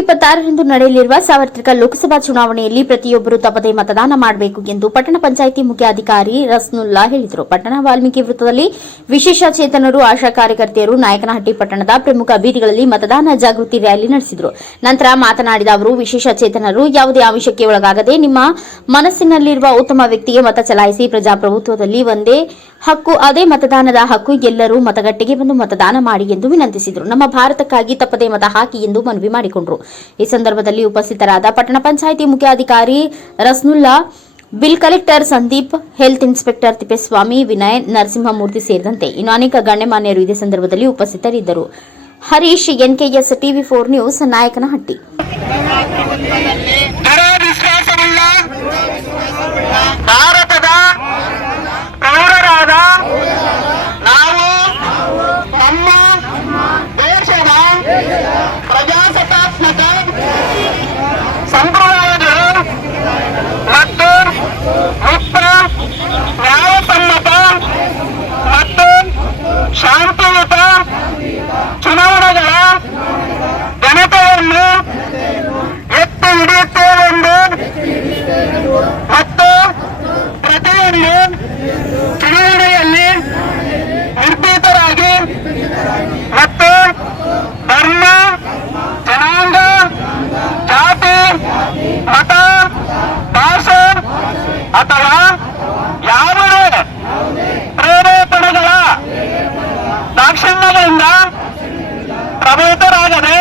ಇಪ್ಪತ್ತಾರರಂದು ನಡೆಯಲಿರುವ ಸಾರ್ವತ್ರಿಕ ಲೋಕಸಭಾ ಚುನಾವಣೆಯಲ್ಲಿ ಪ್ರತಿಯೊಬ್ಬರು ತಪ್ಪದೇ ಮತದಾನ ಮಾಡಬೇಕು ಎಂದು ಪಟ್ಟಣ ಪಂಚಾಯಿತಿ ಮುಖ್ಯಾಧಿಕಾರಿ ರಸ್ನುಲ್ಲಾ ಹೇಳಿದರು. ಪಟ್ಟಣ ವಾಲ್ಮೀಕಿ ವೃತ್ತದಲ್ಲಿ ವಿಶೇಷ ಚೇತನರು, ಆಶಾ ಕಾರ್ಯಕರ್ತೆಯರು, ನಾಯಕನಹಟ್ಟಿ ಪಟ್ಟಣದ ಪ್ರಮುಖ ಬೀದಿಗಳಲ್ಲಿ ಮತದಾನ ಜಾಗೃತಿ ರ್ಯಾಲಿ ನಡೆಸಿದರು. ನಂತರ ಮಾತನಾಡಿದ ಅವರು, ವಿಶೇಷ ಚೇತನರು ಯಾವುದೇ ಆಮಿಷಕ್ಕೆ ಒಳಗಾಗದೆ ನಿಮ್ಮ ಮನಸ್ಸಿನಲ್ಲಿರುವ ಉತ್ತಮ ವ್ಯಕ್ತಿಗೆ ಮತ ಚಲಾಯಿಸಿ ಪ್ರಜಾಪ್ರಭುತ್ವದಲ್ಲಿ ಒಂದೇ ಹಕ್ಕು, ಅದೇ ಮತದಾನದ ಹಕ್ಕು, ಎಲ್ಲರೂ ಮತಗಟ್ಟೆಗೆ ಬಂದು ಮತದಾನ ಮಾಡಿ ಎಂದು ವಿನಂತಿಸಿದರು. ನಮ್ಮ ಭಾರತಕ್ಕಾಗಿ ತಪ್ಪದೇ ಮತ ಹಾಕಿ ಎಂದು ಮನವಿ ಮಾಡಿಕೊಂಡರು. ಈ ಸಂದರ್ಭದಲ್ಲಿ ಉಪಸ್ಥಿತರಾದ ಪಟ್ಟಣ ಪಂಚಾಯಿತಿ ಮುಖ್ಯಾಧಿಕಾರಿ Rasnulla, bill collector Sandeep, health inspector Thippeswamy, Vinay, Narasimhamurthy ಸೇರಿದಂತೆ ಇನ್ನು ಅನೇಕ ಗಣ್ಯಮಾನ್ಯರು ಇದೇ ಸಂದರ್ಭದಲ್ಲಿ ಉಪಸ್ಥಿತರಿದ್ದರು. Harish N NKS TV four news, Nayakanahatti. ಪ್ರಜಾಸತ್ತ ಜನತೆಯನ್ನು ಎತ್ತಿ ಹಿಡಿಯುತ್ತೇವೆಂದು ಮತ್ತು ಪ್ರತಿಯೊಂದು ಚುನಾವಣೆಯಲ್ಲಿ ನಿರ್ಭೀತರಾಗಿ ಮತ್ತು ಧರ್ಮ, ಜನಾಂಗ, ಜಾತಿ, ಮತ, ಭಾಷೆ ಅಥವಾ ಯಾವುದೇ ಪ್ರೇರೇಪಣೆಗಳ ದಾಕ್ಷಿಣ್ಯಗಳಿಂದ ಪ್ರಭೇತರಾಗದೆ